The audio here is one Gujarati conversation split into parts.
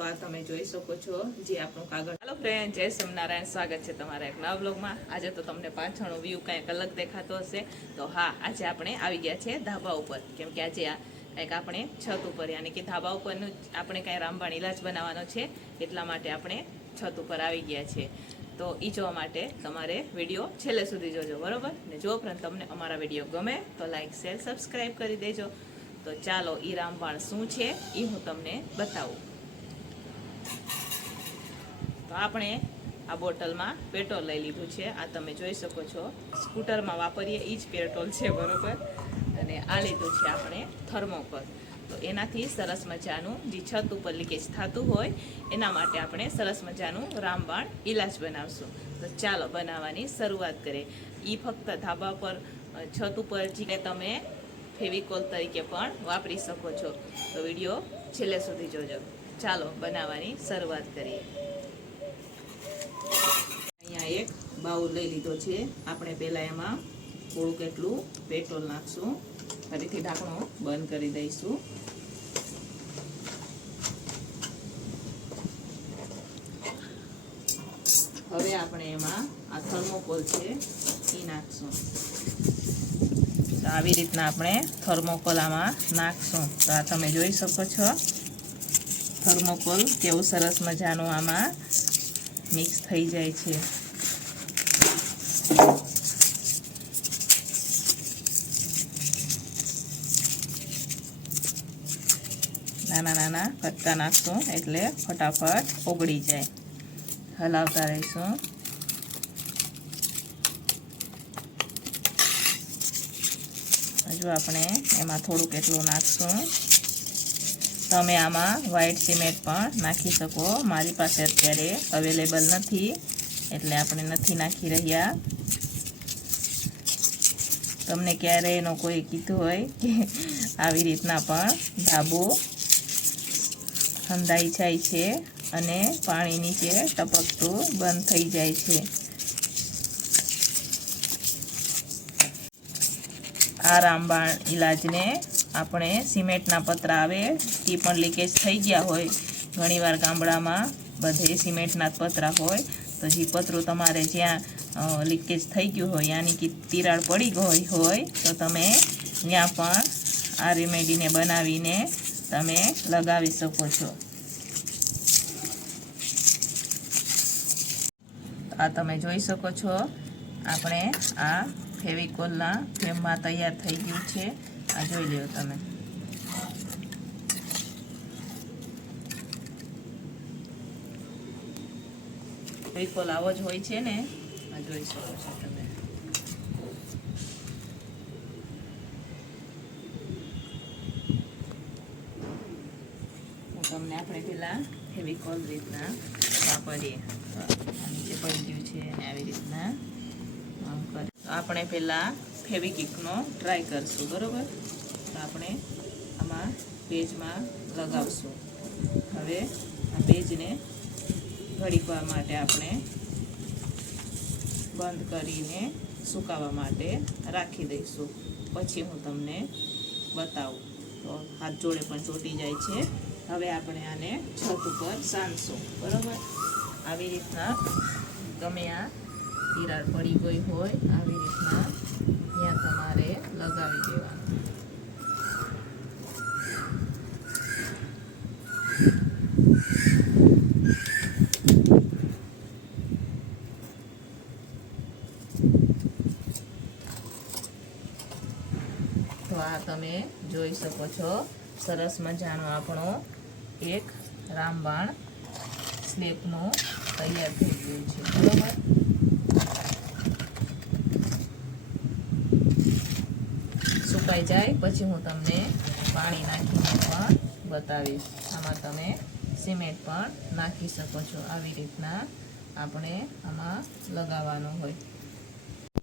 તો આ તમે જોઈ શકો છો જે આપણું કાગળ. હેલો ફ્રેન્ડ, જય સ્વામિનારાયણ. સ્વાગત છે તમારા એક નવા બ્લોગમાં. આજે તો તમને પાછળનો વ્યૂ કંઈક અલગ દેખાતો હશે. તો હા, આજે આપણે આવી ગયા છે ધાબા ઉપર, કેમ કે આજે કંઈક આપણે છત ઉપર યાની કે ધાબા ઉપરનું આપણે કંઈ રામબાણ ઇલાજ બનાવવાનો છે, એટલા માટે આપણે છત ઉપર આવી ગયા છે. તો એ જોવા માટે તમારે વિડીયો છેલ્લે સુધી જોજો, બરોબર ને? જો ઉપરાંત તમને અમારા વિડીયો ગમે તો લાઈક, શેર, સબસ્ક્રાઈબ કરી દેજો. તો ચાલો ઈ રામબાણ શું છે એ હું તમને બતાવું. તો આપણે આ બોટલમાં પેટ્રોલ લઈ લીધું છે. આ તમે જોઈ શકો છો, સ્કૂટરમાં વાપરીએ એ જ પેટ્રોલ છે, બરોબર. અને આ લીધું છે આપણે થર્મોકોલ. તો એનાથી સરસ મજાનું જે છત ઉપર લીકેજ થતું હોય એના માટે આપણે સરસ મજાનું રામબાણ ઇલાજ બનાવશું. તો ચાલો બનાવવાની શરૂઆત કરીએ. એ ફક્ત ધાબા પર, છત ઉપર જે તમે ફેવિકોલ તરીકે પણ વાપરી શકો છો. તો વિડીયો છેલ્લે સુધી જોજો. ચાલો બનાવવાની શરૂઆત કરીએ. અહીંયા એક બાઉલ લઈ લીધો છે. આપણે પહેલાં એમાં થોડુંક એટલું પેટ્રોલ નાખશું. ફરીથી ઢાંકણું બંધ કરી દઈશું. હવે આપણે એમાં આ થર્મોકોલ છે એ નાખશું. તો આવી રીતના આપણે થર્મોકોલ આમાં નાખશું. તો આ તમે જોઈ શકો છો થર્મોકોલ કેવું સરસ મજાનું આમાં મિક્સ થઈ જાય છે. નાના નાના કટકા નાખશું એટલે ફટાફટ ઓગળી જાય. હલાવતા રહીશું. હજુ આપણે એમાં થોડુંક એટલું નાખશું. તમે આમાં વ્હાઈટ સિમેન્ટ પણ નાખી શકો. મારી પાસે અત્યારે અવેલેબલ નથી એટલે આપણે નથી નાખી રહ્યા. તમને ક્યારે એનો કોઈ કીધું હોય કે આવી રીતના પણ ધાબો ખંધાઈ જાય છે અને પાણી નીચે ટપકતું બંધ થઈ જાય છે. આ રામબાણ ઇલાજને આપણે સિમેન્ટના પતરા આવે એ પણ લીકેજ થઈ ગયા હોય. ઘણીવાર ગામડામાં બધે સિમેન્ટના પતરા હોય, તો જે પતરું તમારે જ્યાં લીકેજ થઈ ગયું હોય યાની કે તિરાડ પડી ગઈ હોય તો તમે ત્યાં પણ આ રેમેડીને બનાવીને તમે લગાવી શકો છો. આ તમે જોઈ શકો છો આપણે આ ફેવિકોલના ફ્રેમમાં તૈયાર થઈ ગયું છે. આ જોઈ લો તમે. ફેવિકોલ આવો જ હોય છે ને, આ જોઈ શકો છો તમે. તમને આપણે પેલા ફેવિકોલ રીતના વાપરીએ. નીચે પડી ગયું છે અને આવી રીતના આપણે પેલા ફેવિકિકનો ટ્રાય કરશું, બરોબર. તો આપણે આમાં પેજમાં લગાવશું. હવે આ પેજને ઘડીક વાર માટે આપણે બંધ કરીને સુકાવા માટે રાખી દઈશું. પછી હું તમને બતાવું. તો હાથ જોડે પણ ચોંટી જાય છે. હવે આપણે આને છત ઉપર સાંધશું, બરોબર. આવી રીતના ગમે આ તિરાડ પડી ગઈ હોય આવી રીતના ત્યાં તમારે લગાવી દેવાનું. તો આ તમે જોઈ શકો છો સરસ મજાનો આપણો એક રામબાણ સ્લેબનું તૈયાર થઈ ગયું છે, બરોબર. સુકાઈ જાય પછી હું તમને પાણી નાખીને પણ બતાવીશ. આમાં તમે સિમેન્ટ પણ નાખી શકો છો. આવી રીતના આપણે આમાં લગાવવાનું હોય.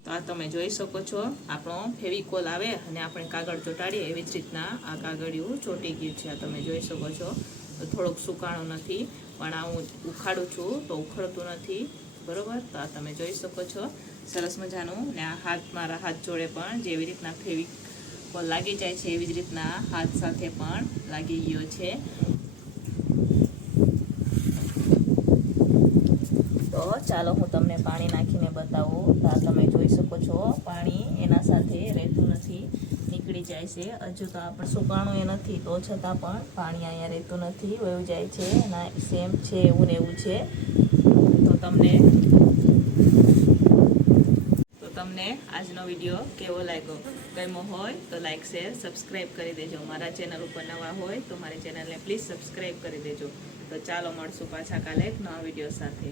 તો આ તમે જોઈ શકો છો આપણો ફેવિકોલ આવે અને આપણે કાગળ ચોંટાડીએ એવી જ રીતના આ કાગળિયું ચોંટી ગયું છે. આ તમે જોઈ શકો છો. થોડુંક સુકાણું નથી પણ આ હું ઉખાડું છું તો ઉખડતું નથી, બરોબર. તો આ તમે જોઈ શકો છો સરસ મજાનું. ને આ હાથ, મારા હાથ જોડે પણ જેવી રીતના ફેવિકોલ લાગી જાય છે એવી જ રીતના હાથ સાથે પણ લાગી ગયો છે. ચાલો હું તમને પાણી નાખીને બતાવું. તો આ તમે જોઈ શકો છો પાણી એના સાથે રહેતું નથી, નીકળી જાય છે. હજુ તો આપણે સુકાણું એ નથી તો છતાં પણ પાણી અહીંયા રહેતું નથી, વયું જાય છે. ના સેમ છે એવું ને એવું છે. તો તમને આજનો વિડીયો કેવો લાગ્યો? ગમ્યો હોય તો લાઈક શેર સબસ્ક્રાઈબ કરી દેજો. મારા ચેનલ ઉપર નવા હોય તો મારી ચેનલને પ્લીઝ સબસ્ક્રાઈબ કરી દેજો. તો ચાલો મળશું પાછા કાલે એક નવા વિડીયો સાથે.